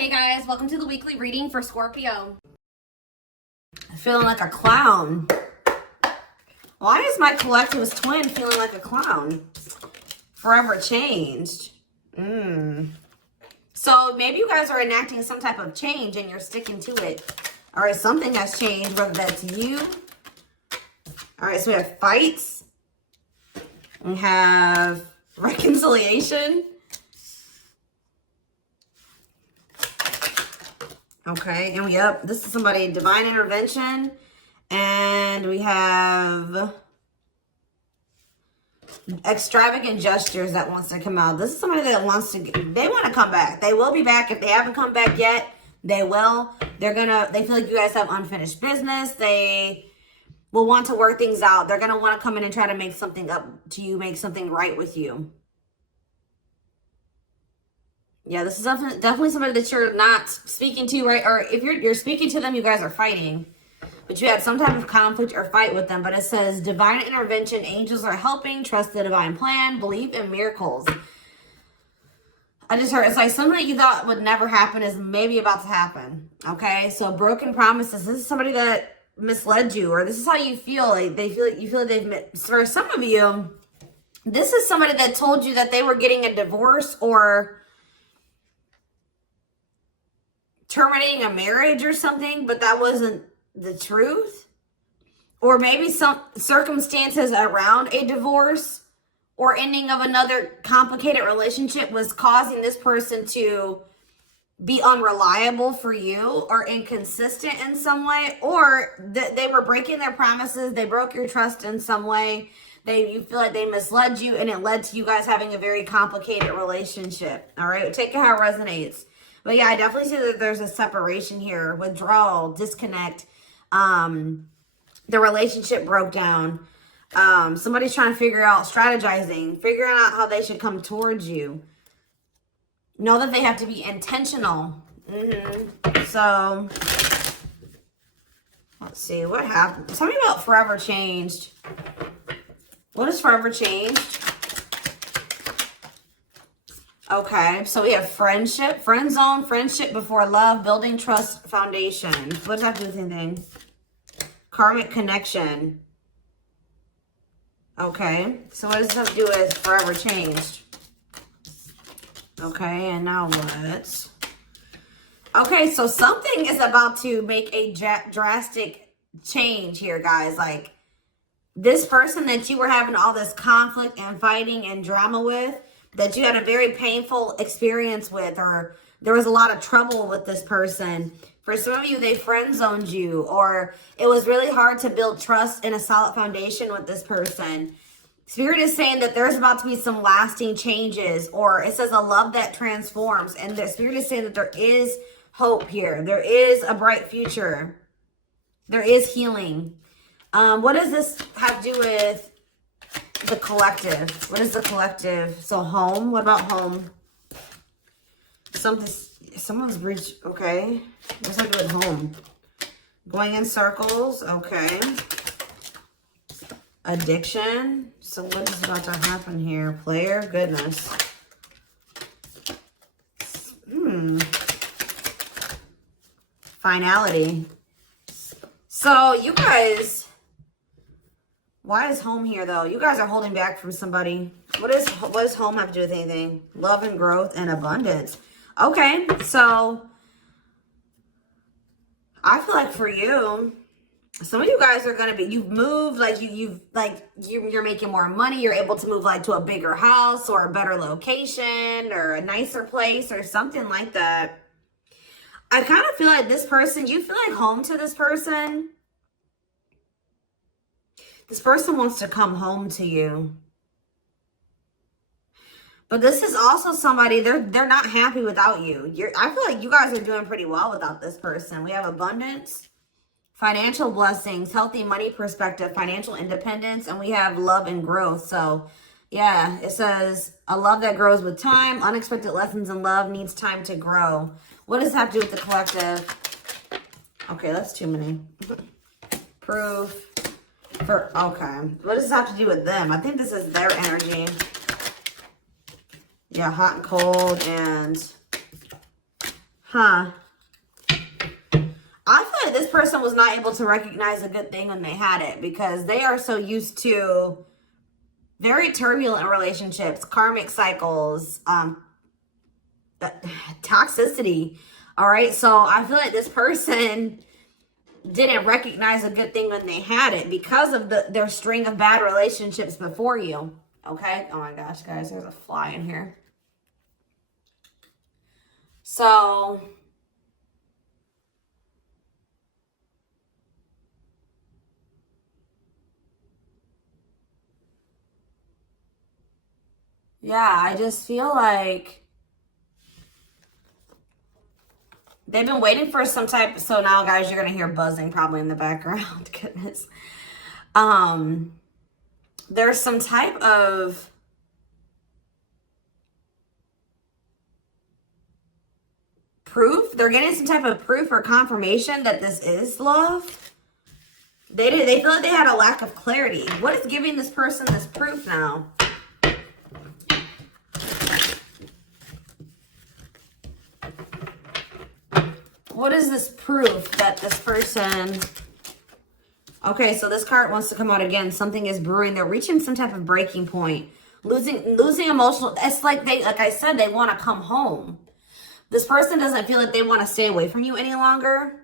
Hey guys, welcome to the weekly reading for Scorpio. Feeling like a clown. Why is my collective's twin feeling like a clown? Forever changed. So maybe you guys are enacting some type of change and you're sticking to it. All right, something has changed, whether that's you. All right, so we have fights. We have reconciliation. Okay, and this is somebody, divine intervention. And we have extravagant gestures that wants to come out. This is somebody that wants to, they want to come back. They will be back. If they haven't come back yet, they will. They feel like you guys have unfinished business. They will want to work things out. They're going to want to come in and try to make something up to you, make something right with you. Yeah, this is definitely somebody that you're not speaking to, right? Or if you're speaking to them, you guys are fighting. But you had some type of conflict or fight with them. But it says, divine intervention, angels are helping, trust the divine plan, believe in miracles. I just heard, it's like something that you thought would never happen is maybe about to happen. Okay, so broken promises. This is somebody that misled you, or this is how you feel. Like you feel like they've, for some of you, this is somebody that told you that they were getting a divorce or terminating a marriage or something, but that wasn't the truth. Or maybe some circumstances around a divorce or ending of another complicated relationship was causing this person to be unreliable for you or inconsistent in some way, or they were breaking their promises. They broke your trust in some way. You feel like they misled you, and it led to you guys having a very complicated relationship. All right, take it how it resonates. But yeah, I definitely see that there's a separation here, withdrawal, disconnect. The relationship broke down. Somebody's trying to figure out, strategizing, figuring out how they should come towards you. Know that they have to be intentional. So, let's see, what happened? Tell me about forever changed. What is forever changed? Okay, so we have friendship, friend zone, friendship before love, building trust foundation. What does that have to do with anything? Karmic connection. Okay, so what does this have to do with forever changed? Okay, and now what? Okay, so something is about to make a drastic change here, guys. Like, this person that you were having all this conflict and fighting and drama with, that you had a very painful experience with, or there was a lot of trouble with this person. For some of you, they friend zoned you, or it was really hard to build trust and a solid foundation with this person. Spirit is saying that there's about to be some lasting changes, or it says a love that transforms. And the Spirit is saying that there is hope here. There is a bright future. There is healing. What does this have to do with the collective? What is the collective? So home. What about home? Someone's breached. Okay. What's that do with home? Going in circles. Okay. Addiction. So what is about to happen here? Player. Goodness. Finality. So you guys, why is home here though? You guys are holding back from somebody. What does home have to do with anything? Love and growth and abundance. Okay, so I feel like for you, some of you guys are gonna be, you've moved, like you're making more money. You're able to move like to a bigger house or a better location or a nicer place or something like that. I kind of feel like this person, you feel like home to this person. This person wants to come home to you. But this is also somebody, they're not happy without you. I feel like you guys are doing pretty well without this person. We have abundance, financial blessings, healthy money perspective, financial independence, and we have love and growth. So yeah, it says a love that grows with time. Unexpected lessons in love needs time to grow. What does that have to do with the collective? Okay, that's too many. Proof. Okay. What does this have to do with them? I think this is their energy. Yeah, hot and cold and Huh. I feel like this person was not able to recognize a good thing when they had it because they are so used to very turbulent relationships, karmic cycles, toxicity. All right. So I feel like this person didn't recognize a good thing when they had it because of their string of bad relationships before you. Okay. Oh my gosh, guys, there's a fly in here. So yeah, I just feel like they've been waiting for some type. So now, guys, you're gonna hear buzzing probably in the background. Goodness. There's some type of proof. They're getting some type of proof or confirmation that this is love. They feel like they had a lack of clarity. What is giving this person this proof now? What is this proof that this person... Okay, so this card wants to come out again. Something is brewing. They're reaching some type of breaking point. Losing emotional... It's like I said, they want to come home. This person doesn't feel like they want to stay away from you any longer.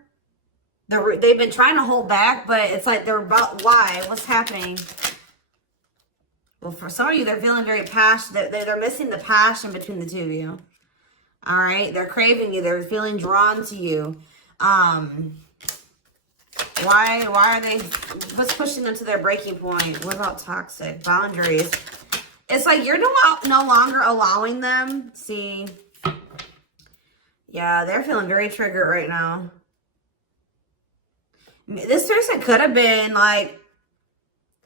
They've been trying to hold back, but it's like they're about... Why? What's happening? Well, for some of you, they're feeling very passionate. They're missing the passion between the two of you. All right, they're craving you. They're feeling drawn to you. Why are they? What's pushing them to their breaking point? What about toxic boundaries? It's like you're no longer allowing them. See, yeah, they're feeling very triggered right now. This person could have been like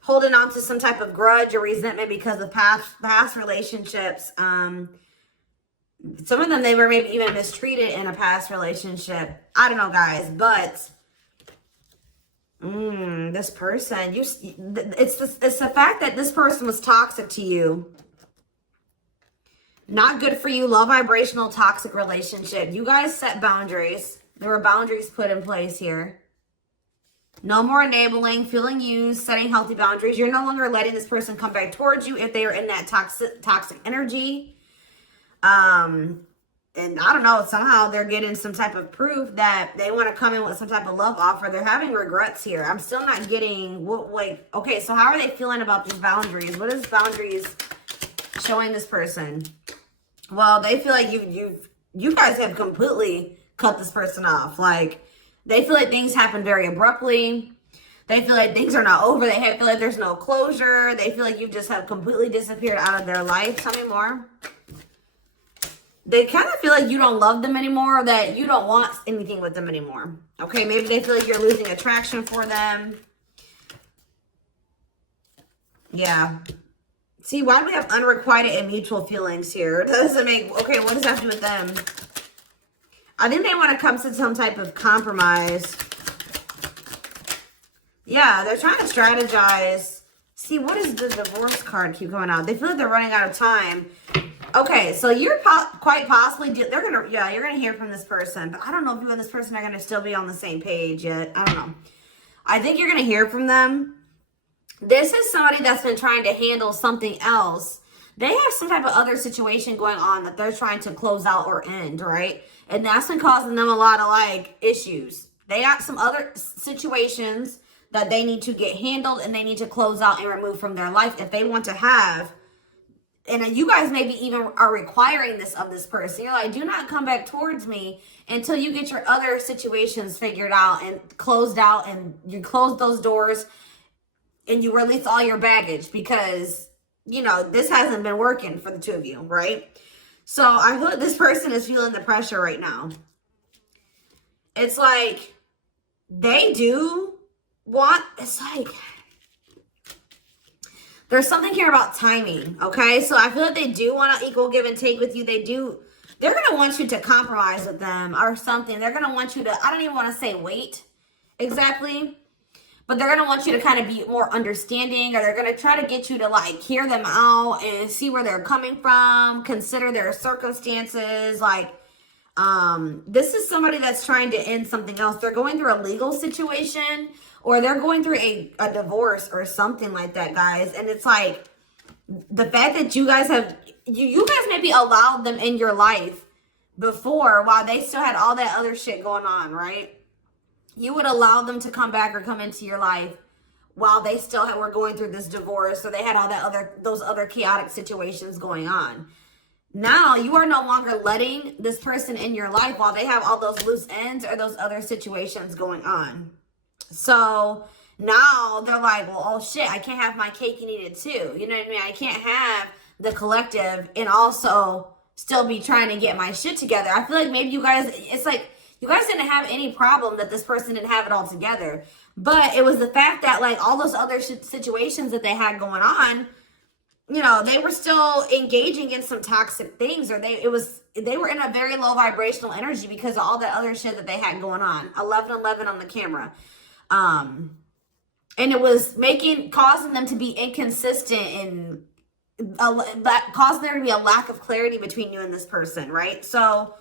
holding on to some type of grudge or resentment because of past relationships. Some of them, they were maybe even mistreated in a past relationship. I don't know, guys, but this person, it's the fact that this person was toxic to you. Not good for you. Low vibrational toxic relationship. You guys set boundaries. There were boundaries put in place here. No more enabling, feeling used, setting healthy boundaries. You're no longer letting this person come back towards you if they are in that toxic energy. And I don't know, somehow they're getting some type of proof that they want to come in with some type of love offer. They're having regrets here. I'm still not getting okay, so how are they feeling about these boundaries? What is boundaries showing this person? Well, they feel like you guys have completely cut this person off. Like, they feel like things happen very abruptly. They feel like things are not over. They feel like there's no closure. They feel like you just have completely disappeared out of their life. Tell me more. They kind of feel like you don't love them anymore, or that you don't want anything with them anymore. Okay, maybe they feel like you're losing attraction for them. Yeah. See, why do we have unrequited and mutual feelings here? Doesn't make... Okay, what does that have to do with them? I think they want to come to some type of compromise. Yeah, they're trying to strategize. See, what is the divorce card keep going out? They feel like they're running out of time. Okay, so you're quite possibly... you're going to hear from this person. But I don't know if you and this person are going to still be on the same page yet. I don't know. I think you're going to hear from them. This is somebody that's been trying to handle something else. They have some type of other situation going on that they're trying to close out or end, right? And that's been causing them a lot of, like, issues. They got some other situations that they need to get handled and they need to close out and remove from their life if they want to have... And you guys maybe even are requiring this of this person. You're like, do not come back towards me until you get your other situations figured out and closed out, and you close those doors and you release all your baggage because, you know, this hasn't been working for the two of you, right? So I feel like this person is feeling the pressure right now. It's like they do want, it's like... There's something here about timing, okay? So I feel like they do want to equal give and take with you. They're going to want you to compromise with them or something. They're going to want you to, I don't even want to say wait exactly, but they're going to want you to kind of be more understanding, or they're going to try to get you to, like, hear them out and see where they're coming from, consider their circumstances. Like, This is somebody that's trying to end something else. They're going through a legal situation, or they're going through a divorce or something like that, guys. And it's like, the fact that you guys have, you guys maybe allowed them in your life before while they still had all that other shit going on, right? You would allow them to come back or come into your life while they still were going through this divorce, so they had all that those other chaotic situations going on. Now you are no longer letting this person in your life while they have all those loose ends or those other situations going on. So now they're like, well, oh shit, I can't have my cake and eat it too. You know what I mean? I can't have the collective and also still be trying to get my shit together. I feel like maybe you guys, it's like, you guys didn't have any problem that this person didn't have it all together. But it was the fact that like all those other situations that they had going on, you know, they were still engaging in some toxic things, or they were in a very low vibrational energy because of all that other shit that they had going on. 1111 on the camera. And it was causing them to be inconsistent and causing there to be a lack of clarity between you and this person, right? So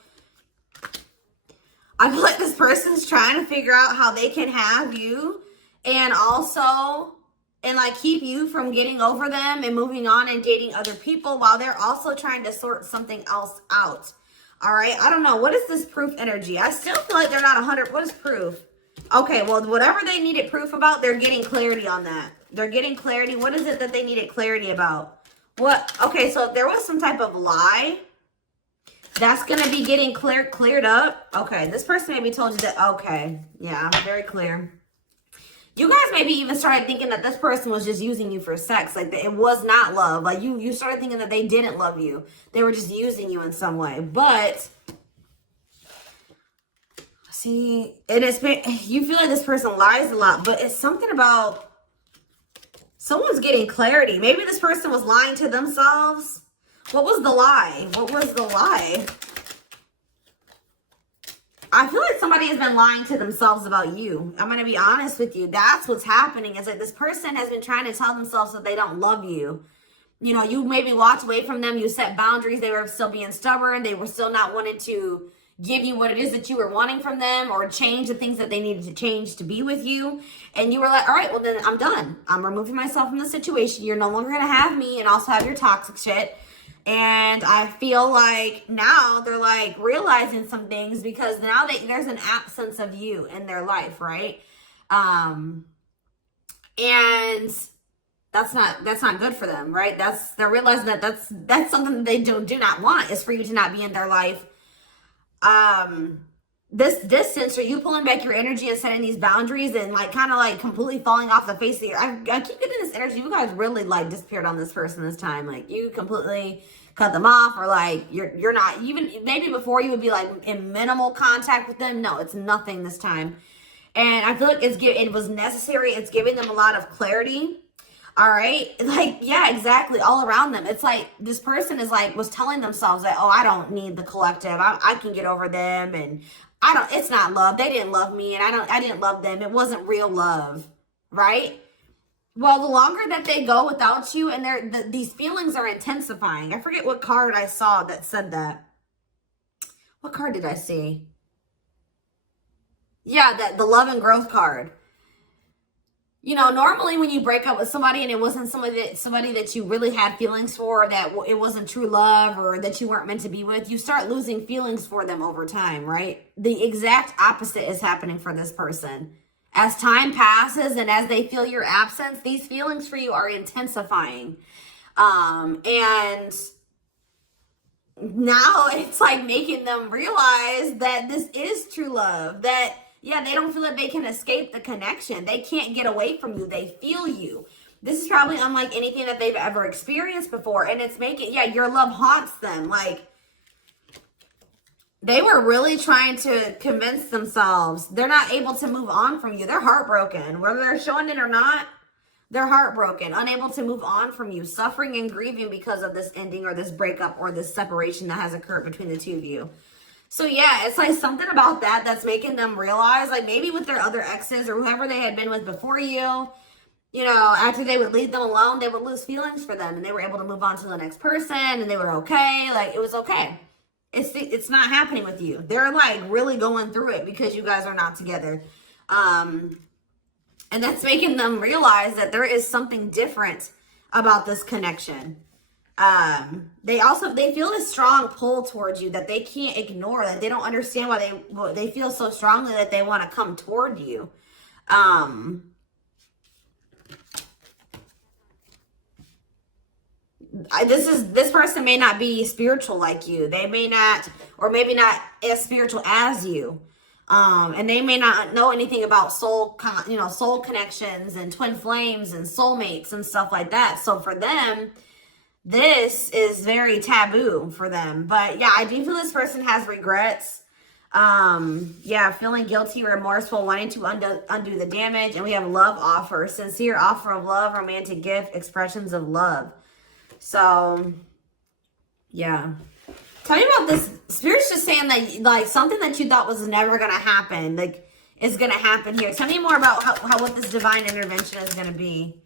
I feel like this person's trying to figure out how they can have you and also, and like keep you from getting over them and moving on and dating other people while they're also trying to sort something else out. All right. I don't know. What is this proof energy? I still feel like they're not 100. What is proof? Okay. Well, whatever they needed proof about, they're getting clarity on that. They're getting clarity. What is it that they needed clarity about? What? Okay. So if there was some type of lie, that's going to be getting cleared up. Okay. This person maybe told you that. Okay. Yeah. Very clear. You guys maybe even started thinking that this person was just using you for sex. Like, it was not love. Like, you started thinking that they didn't love you. They were just using you in some way. But, see, you feel like this person lies a lot. But it's something about someone's getting clarity. Maybe this person was lying to themselves. What was the lie? What was the lie? I feel like somebody has been lying to themselves about you. I'm going to be honest with you. That's what's happening. Is like this person has been trying to tell themselves that they don't love you. You know, you maybe walked away from them. You set boundaries. They were still being stubborn. They were still not wanting to give you what it is that you were wanting from them or change the things that they needed to change to be with you. And you were like, all right, well, then I'm done. I'm removing myself from the situation. You're no longer going to have me and also have your toxic shit. And I feel like now they're like realizing some things because now there's an absence of you in their life, right? And that's not good for them, right? They're realizing that that's something that they do not want, is for you to not be in their life. This distance, or you pulling back your energy and setting these boundaries and like kind of like completely falling off the face of the earth. I keep getting this energy. You guys really like disappeared on this person this time. Like you completely cut them off, or like you're not even, maybe before you would be like in minimal contact with them. No, it's nothing this time. And I feel like it was necessary. It's giving them a lot of clarity. All right. Like, yeah, exactly. All around them. It's like this person was telling themselves that, oh, I don't need the collective. I can get over them. And it's not love. They didn't love me and I didn't love them. It wasn't real love. Right. Well, the longer that they go without you and these feelings are intensifying. I forget what card I saw that said that. What card did I see? Yeah, the love and growth card. You know, normally when you break up with somebody and it wasn't somebody that you really had feelings for, that it wasn't true love or that you weren't meant to be with, you start losing feelings for them over time, right? The exact opposite is happening for this person. As time passes and as they feel your absence, these feelings for you are intensifying. And now it's like making them realize that this is true love, that yeah, they don't feel like they can escape the connection. They can't get away from you. They feel you. This is probably unlike anything that they've ever experienced before. And it's your love haunts them. Like, they were really trying to convince themselves they're not able to move on from you. They're heartbroken. Whether they're showing it or not, they're heartbroken, unable to move on from you, suffering and grieving because of this ending or this breakup or this separation that has occurred between the two of you. So yeah, it's like something about that's making them realize, like maybe with their other exes or whoever they had been with before you, you know, after they would leave them alone, they would lose feelings for them and they were able to move on to the next person and they were okay. Like, it was okay. It's not happening with you. They're like really going through it because you guys are not together. And that's making them realize that there is something different about this connection. They feel a strong pull towards you that they can't ignore, that they don't understand why they feel so strongly that they want to come toward you. This person may not be spiritual like you. They may not, or maybe not as spiritual as you. And they may not know anything about soul connections and twin flames and soulmates and stuff like that. So for them, this is very taboo for them. But yeah, I do feel this person has regrets. Yeah, feeling guilty, remorseful, wanting to undo the damage. And we have love offer, sincere offer of love, romantic gift, expressions of love. So, yeah. Tell me about this. Spirit's just saying that, like, something that you thought was never going to happen, like, is going to happen here. Tell me more about what this divine intervention is going to be.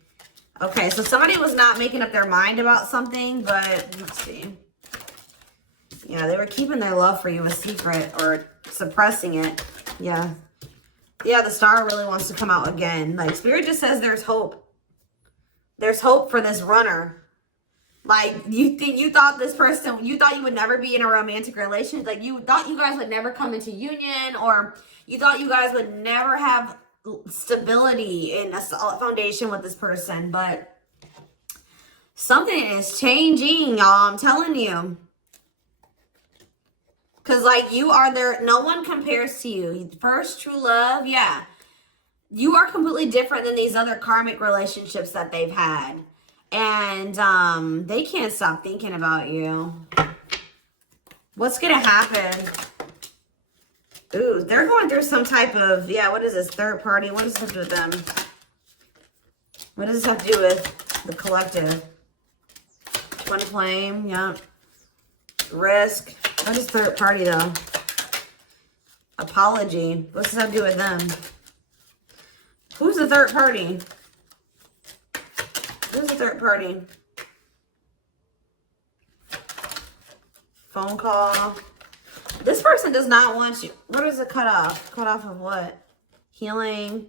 Okay, so somebody was not making up their mind about something, but let's see. Yeah, they were keeping their love for you a secret or suppressing it. Yeah. Yeah, the star really wants to come out again. Like, Spirit just says there's hope. There's hope for this runner. Like, you thought this person, you thought you would never be in a romantic relationship. Like, you thought you guys would never come into union, or you thought you guys would never have stability in a solid foundation with this person. But something is changing, y'all. I'm telling you. Because, like, you are there. No one compares to you. First true love, yeah. You are completely different than these other karmic relationships that they've had. And they can't stop thinking about you. What's going to happen? Ooh, they're going through some type of, yeah, what is this? Third party? What does this have to do with them? What does this have to do with the collective? Twin flame, yeah. Risk. What is third party, though? Apology. What's this have to do with them? Who's the third party? Who's the third party? Phone call. This person does not want you. What is it cut off? Cut off of what? Healing.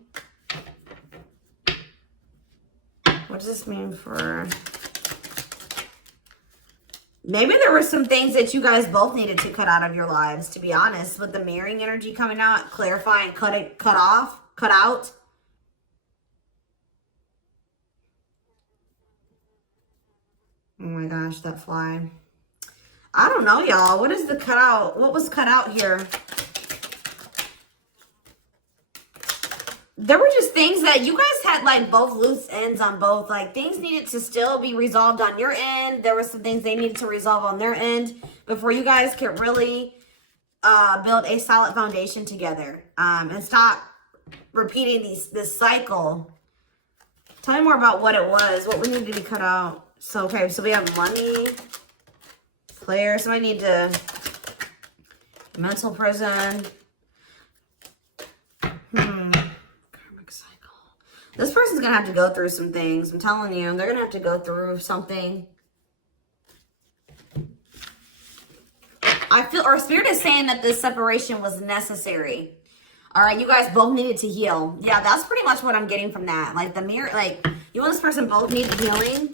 What does this mean for... Maybe there were some things that you guys both needed to cut out of your lives, to be honest. With the mirroring energy coming out, clarifying, cut out. Oh my gosh, that fly. I don't know, y'all. What is the cut out? What was cut out here? There were just things that you guys had, like, both loose ends on both. Like, things needed to still be resolved on your end. There were some things they needed to resolve on their end before you guys could really build a solid foundation together. And stop repeating this cycle. Tell me more about what it was. What we need to be cut out. So, okay, so we have money, player. Somebody need to, mental prison. Karmic cycle. This person's going to have to go through some things. I'm telling you, they're going to have to go through something. I feel, or Spirit is saying that this separation was necessary. All right, you guys both needed to heal. Yeah, that's pretty much what I'm getting from that. Like, the mirror, like, you and this person both need healing.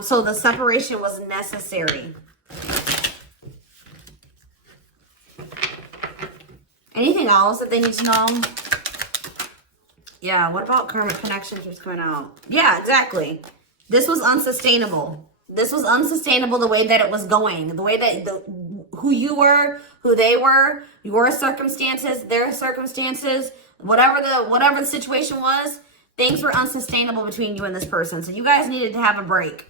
So the separation was necessary. Anything else that they need to know? Yeah, what about karmic connection keeps coming out? Yeah, exactly. This was unsustainable. This was unsustainable the way that it was going. The way that who you were, who they were, your circumstances, their circumstances, whatever the situation was. Things were unsustainable between you and this person. So you guys needed to have a break.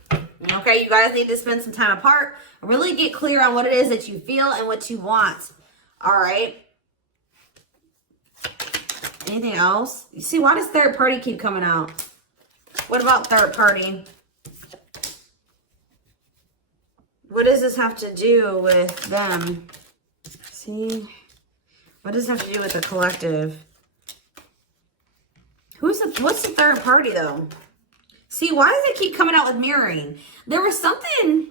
Okay, you guys need to spend some time apart. Really get clear on what it is that you feel and what you want. All right. Anything else? You see, why does third party keep coming out? What about third party? What does this have to do with them? See? What does this have to do with the collective? What's the third party, though? See, why does it keep coming out with mirroring? There was something...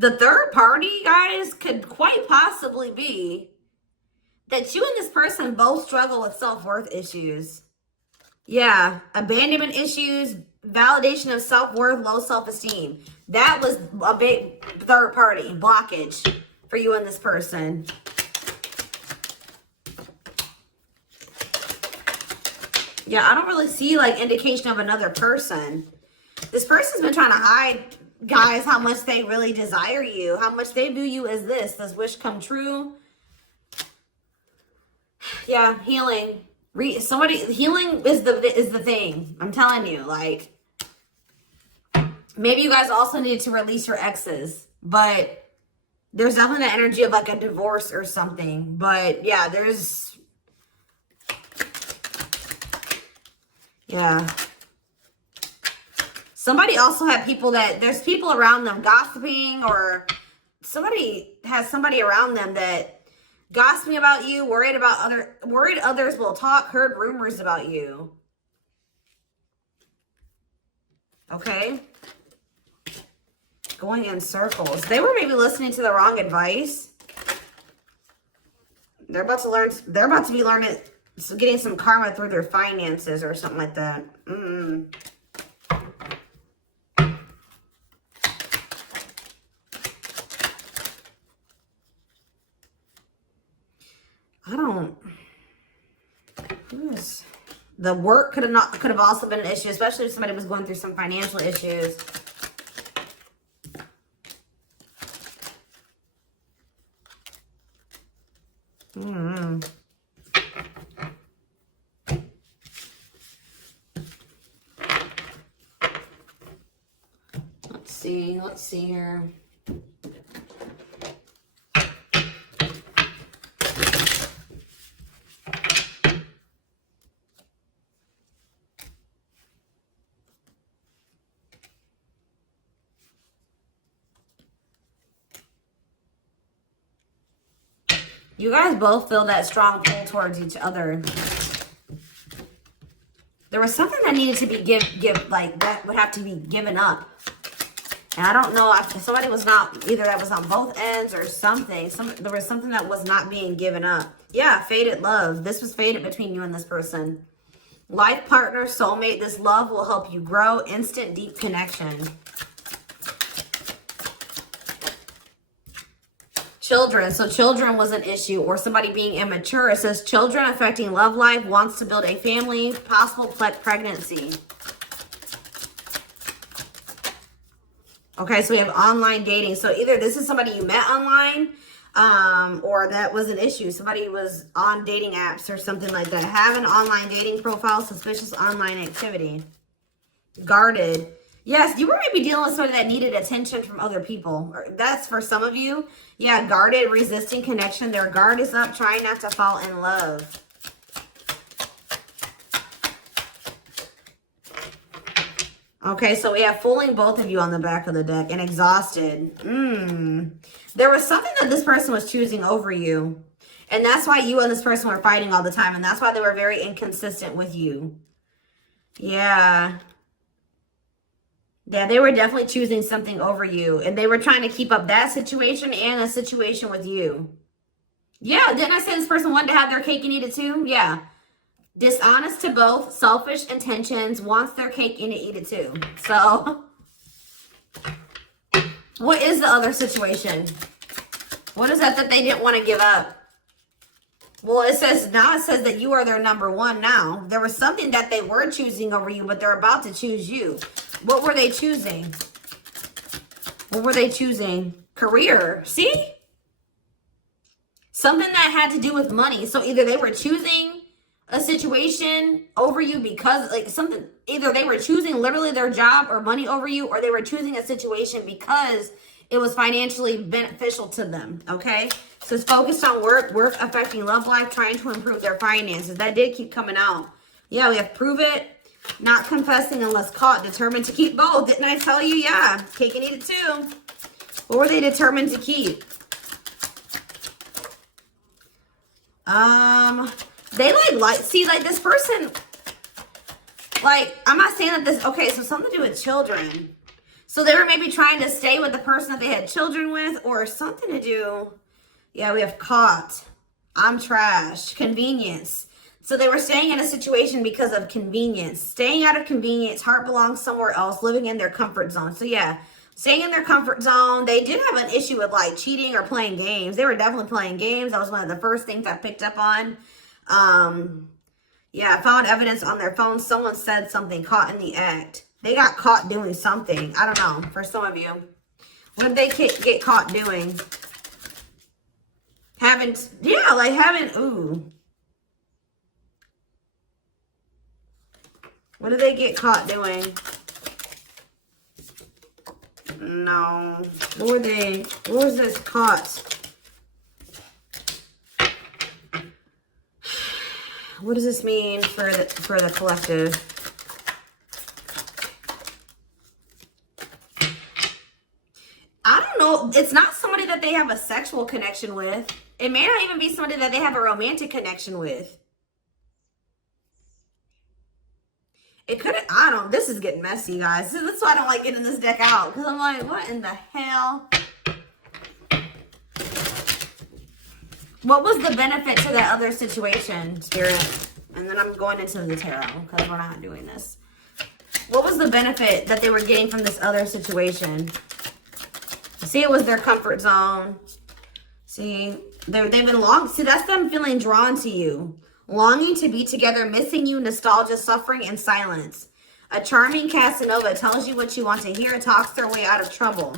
The third party, guys, could quite possibly be that you and this person both struggle with self-worth issues. Yeah, abandonment issues, validation of self-worth, low self-esteem. That was a big third party blockage for you and this person. Yeah, I don't really see like indication of another person. This person's been trying to hide, guys, how much they really desire you, how much they view you as this wish come true. Yeah, healing. Healing is the thing. I'm telling you, like, maybe you guys also need to release your exes, but there's definitely the energy of like a divorce or something. But yeah, yeah. Somebody also had people there's people around them gossiping, or somebody has somebody around them that gossiping about you, worried others will talk, heard rumors about you. Okay? Going in circles. They were maybe listening to the wrong advice. They're about to be learning, getting some karma through their finances or something like that. The work could have also been an issue, especially if somebody was going through some financial issues. Let's see here. You guys both feel that strong pull towards each other. There was something that needed to be that would have to be given up. And I don't know if somebody was not, either that was on both ends or something. There was something that was not being given up. Yeah, fated love. This was fated between you and this person. Life partner, soulmate. This love will help you grow. Instant, deep connection. Children. So children was an issue, or somebody being immature. It says children affecting love life, wants to build a family, possible pregnancy. Okay, so we have online dating. So either this is somebody you met online, or that was an issue. Somebody was on dating apps or something like that. Have an online dating profile, suspicious online activity. Guarded. Yes, you were maybe dealing with somebody that needed attention from other people. That's for some of you. Yeah, guarded, resisting connection. Their guard is up, trying not to fall in love. Okay, so we have fooling both of you on the back of the deck and exhausted. There was something that this person was choosing over you. And that's why you and this person were fighting all the time. And that's why they were very inconsistent with you. Yeah. Yeah, they were definitely choosing something over you. And they were trying to keep up that situation and a situation with you. Yeah, didn't I say this person wanted to have their cake and eat it too? Yeah. Dishonest to both, selfish intentions, wants their cake and to eat it too. So, what is the other situation? What is that they didn't want to give up? Well, it says that you are their number one now. There was something that they were choosing over you, but they're about to choose you. What were they choosing? What were they choosing? Career. See? Something that had to do with money. So either they were choosing a situation over you because either they were choosing literally their job or money over you, or they were choosing a situation because it was financially beneficial to them. Okay, so it's focused on work affecting love life, trying to improve their finances. That did keep coming out. Yeah, we have prove it, not confessing unless caught, determined to keep both. Didn't I tell you? Yeah, cake and eat it too. What were they determined to keep? They see this person, I'm not saying that this, okay, so something to do with children. So they were maybe trying to stay with the person that they had children with, or something to do. Yeah, we have caught. I'm trash. Convenience. So they were staying in a situation because of convenience. Staying out of convenience. Heart belongs somewhere else. Living in their comfort zone. So yeah, staying in their comfort zone. They did have an issue with like cheating or playing games. They were definitely playing games. That was one of the first things I picked up on. Yeah, I found evidence on their phone. Someone said something, caught in the act. They got caught doing something. I don't know. For some of you. What did they get caught doing? Ooh. What did they get caught doing? No. What was this caught? What does this mean for the collective? I don't know. It's not somebody that they have a sexual connection with. It may not even be somebody that they have a romantic connection with. It could have, I don't, this is getting messy, guys. This is why I don't like getting this deck out. Because I'm like, what in the hell? What was the benefit to that other situation, Spirit? And then I'm going into the tarot because we're not doing this. What was the benefit that they were getting from this other situation? See, it was their comfort zone. See, they've been see, that's them feeling drawn to you. Longing to be together, missing you, nostalgia, suffering, and silence. A charming Casanova tells you what you want to hear, talks their way out of trouble.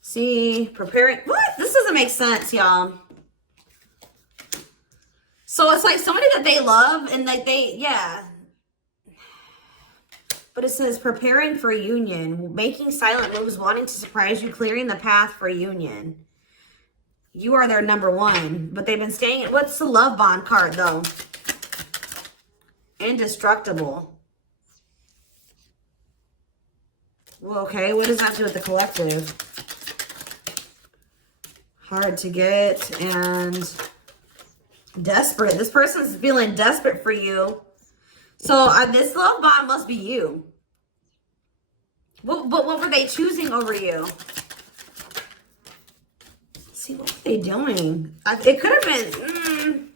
See, preparing. What? This doesn't make sense, y'all. So it's like somebody that they love and like yeah. But it says preparing for union, making silent moves, wanting to surprise you, clearing the path for union. You are their number one, but they've been staying. What's the love bond card though? Indestructible. Well, okay, what does that have to do with the collective? Hard to get and desperate. This person's feeling desperate for you. So this love bond must be you. But what were they choosing over you? See, what were they doing? It could have been.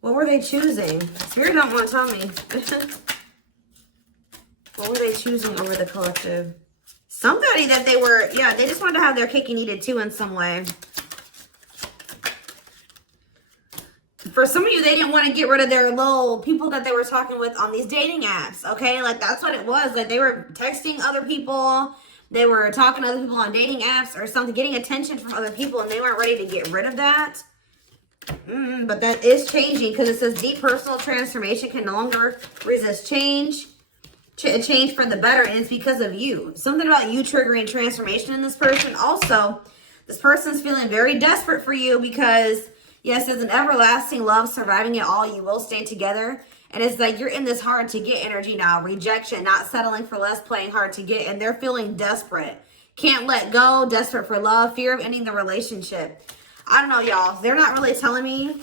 What were they choosing? Spirit don't want to tell me. What were they choosing over the collective? Somebody that they were, yeah, they just wanted to have their cake and eat it too in some way. For some of you, they didn't want to get rid of their little people that they were talking with on these dating apps, okay? Like, that's what it was. Like, they were texting other people. They were talking to other people on dating apps or something, getting attention from other people, and they weren't ready to get rid of that. But that is changing because it says deep personal transformation can no longer resist change. Change for the better, and it's because of you. Something about you triggering transformation in this person. Also, this person's feeling very desperate for you because, yes, it's an everlasting love, surviving it all. You will stay together. And it's like you're in this hard to get energy now. Rejection, not settling for less, playing hard to get. And they're feeling desperate. Can't let go, desperate for love, fear of ending the relationship. I don't know, y'all. They're not really telling me.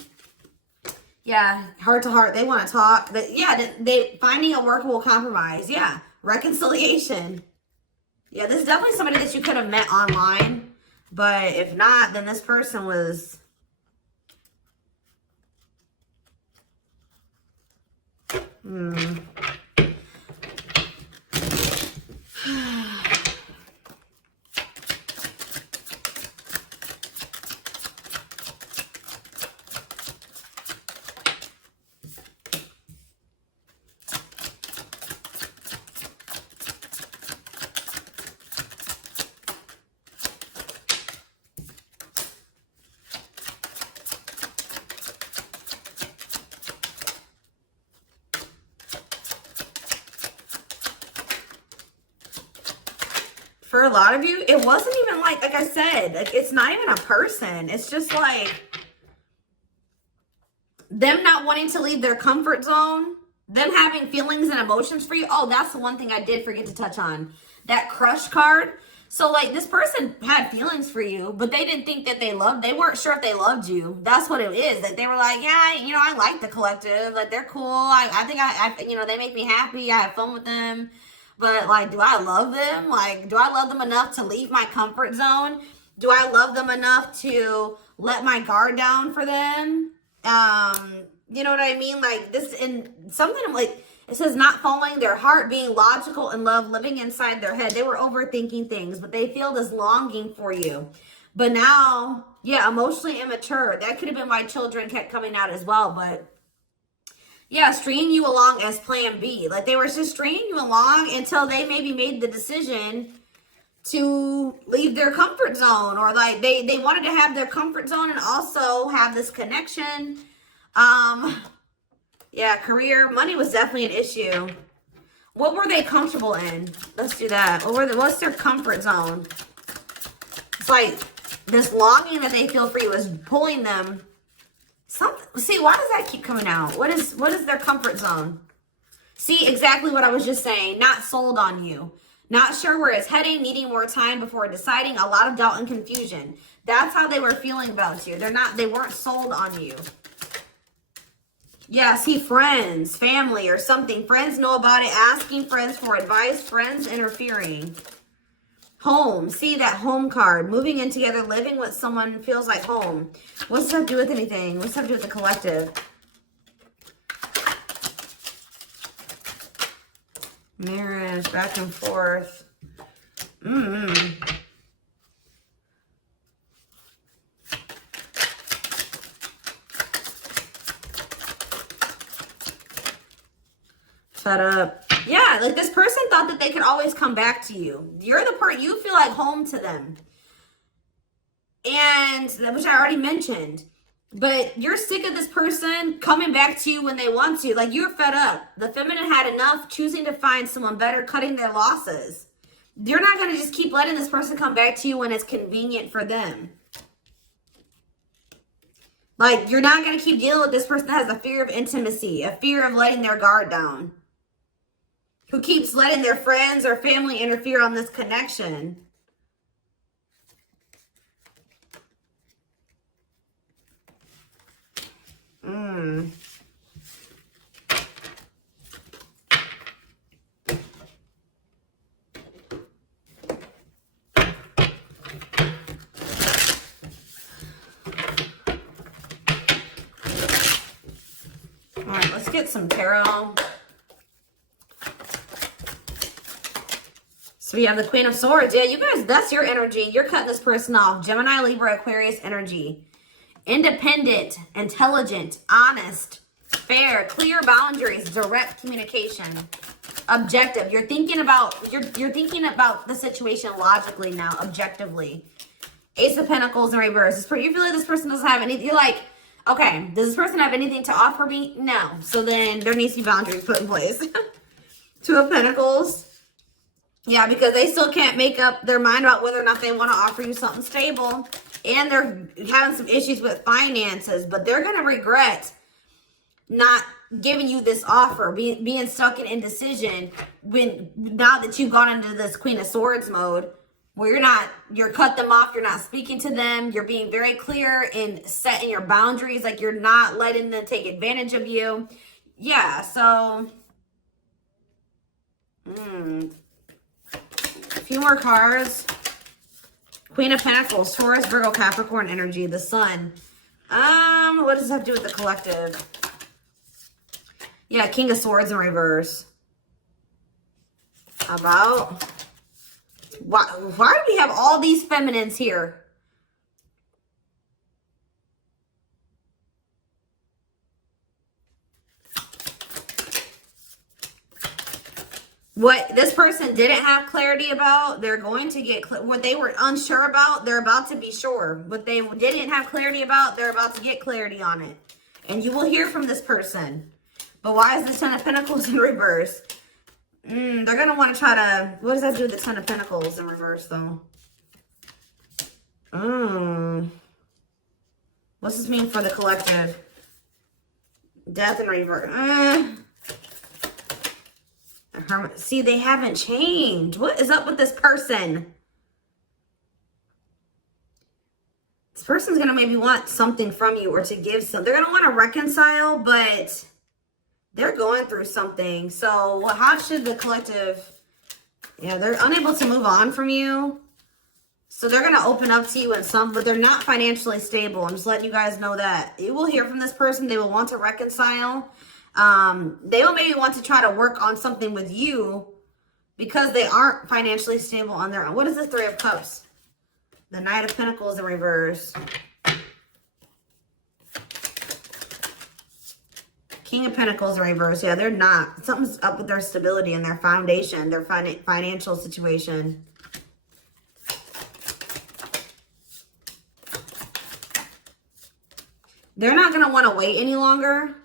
Yeah, heart to heart. They want to talk. They finding a workable compromise. Yeah, reconciliation. Yeah, this is definitely somebody that you could have met online. But if not, then this person was... For a lot of you, it wasn't even like I said, like it's not even a person. It's just like them not wanting to leave their comfort zone, them having feelings and emotions for you. Oh, that's the one thing I did forget to touch on. That crush card. So, like, this person had feelings for you, but they didn't think that they weren't sure if they loved you. That's what it is. That they were like, yeah, you know, I like the collective. Like, they're cool. I think you know, they make me happy. I have fun with them. But, like, do I love them? Like, do I love them enough to leave my comfort zone? Do I love them enough to let my guard down for them? You know what I mean? Like, this, and something like, it says not following their heart, being logical in love, living inside their head. They were overthinking things, but they feel this longing for you. But now, yeah, emotionally immature. That could have been why children kept coming out as well. But yeah, stringing you along as plan B. Like, they were just stringing you along until they maybe made the decision to leave their comfort zone. Or like they wanted to have their comfort zone and also have this connection. Yeah, career, money was definitely an issue. What were they comfortable in? Let's do that. What's their comfort zone? It's like this longing that they feel for you is pulling them. See, why does that keep coming out? What is their comfort zone? See, exactly what I was just saying. Not sold on you. Not sure where it's heading, needing more time before deciding, a lot of doubt and confusion. That's how they were feeling about you. They weren't sold on you. Yeah, see, friends, family, or something. Friends know about it, asking friends for advice, friends interfering. Home, see that home card. Moving in together, living with someone feels like home. What's that do with anything? What's that do with the collective? Marriage, back and forth. Fed up. Yeah, like this person thought that they could always come back to you. You're the part, you feel like home to them. And, which I already mentioned. But you're sick of this person coming back to you when they want to. Like, you're fed up. The feminine had enough, choosing to find someone better, cutting their losses. You're not going to just keep letting this person come back to you when it's convenient for them. Like, you're not going to keep dealing with this person that has a fear of intimacy, a fear of letting their guard down, who keeps letting their friends or family interfere on this connection. All right, let's get some tarot. So we have the Queen of Swords. Yeah, you guys, that's your energy. You're cutting this person off. Gemini, Libra, Aquarius energy. Independent, intelligent, honest, fair, clear boundaries, direct communication, objective. You're thinking about the situation logically now, objectively. Ace of Pentacles in reverse. You feel like this person doesn't have anything. You're like, okay, does this person have anything to offer me? No. So then there needs to be boundaries put in place. Two of Pentacles. Yeah, because they still can't make up their mind about whether or not they want to offer you something stable. And they're having some issues with finances. But they're going to regret not giving you this offer, being stuck in indecision now that you've gone into this Queen of Swords mode. Where you're cut them off. You're not speaking to them. You're being very clear in setting your boundaries. Like, you're not letting them take advantage of you. Yeah, so. A few more cards. Queen of Pentacles, Taurus, Virgo, Capricorn energy, the Sun. What does that have to do with the collective? Yeah, King of Swords in reverse. How about? Why do we have all these feminines here? What this person didn't have clarity about, they're going to get what they were unsure about, they're about to be sure. What they didn't have clarity about, they're about to get clarity on it. And you will hear from this person. But why is the Ten of Pentacles in reverse? They're going to want to try to... What does that do with the Ten of Pentacles in reverse, though? What's this mean for the collective? Death in reverse. See, they haven't changed. What is up with this person? This person's going to maybe want something from you or to give some. They're going to want to reconcile, but they're going through something. So how should the collective... Yeah, they're unable to move on from you. So they're going to open up to you in some, but they're not financially stable. I'm just letting you guys know that. You will hear from this person. They will want to reconcile. They will maybe want to try to work on something with you because they aren't financially stable on their own. What is the Three of Cups? The Knight of Pentacles in reverse. King of Pentacles in reverse. Yeah, they're not. Something's up with their stability and their foundation, their financial situation. They're not going to want to wait any longer.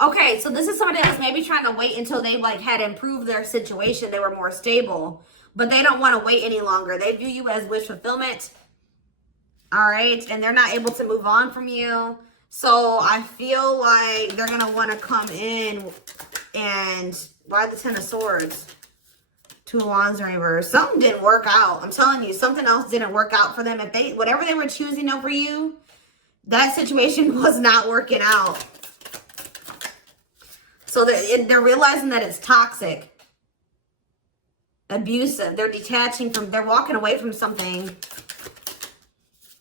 Okay, so this is somebody that's maybe trying to wait until they like had improved their situation. They were more stable, but they don't want to wait any longer. They view you as wish fulfillment. All right, and they're not able to move on from you. So I feel like they're going to want to come in and... Why the Ten of Swords? Two of Wands in reverse. Something didn't work out. I'm telling you, something else didn't work out for them. If they, whatever they were choosing over you, that situation was not working out. So they're realizing that it's toxic, abusive. They're detaching from, they're walking away from something.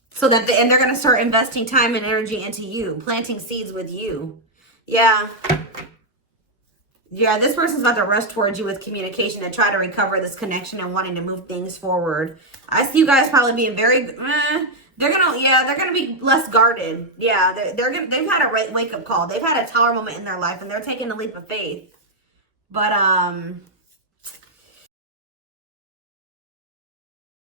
So that, and they're going to start investing time and energy into you, planting seeds with you. Yeah. Yeah, this person's about to rush towards you with communication and try to recover this connection and wanting to move things forward. I see you guys probably being very, they're gonna be less guarded. Yeah, they've had a wake-up call. They've had a tower moment in their life and they're taking a leap of faith. But,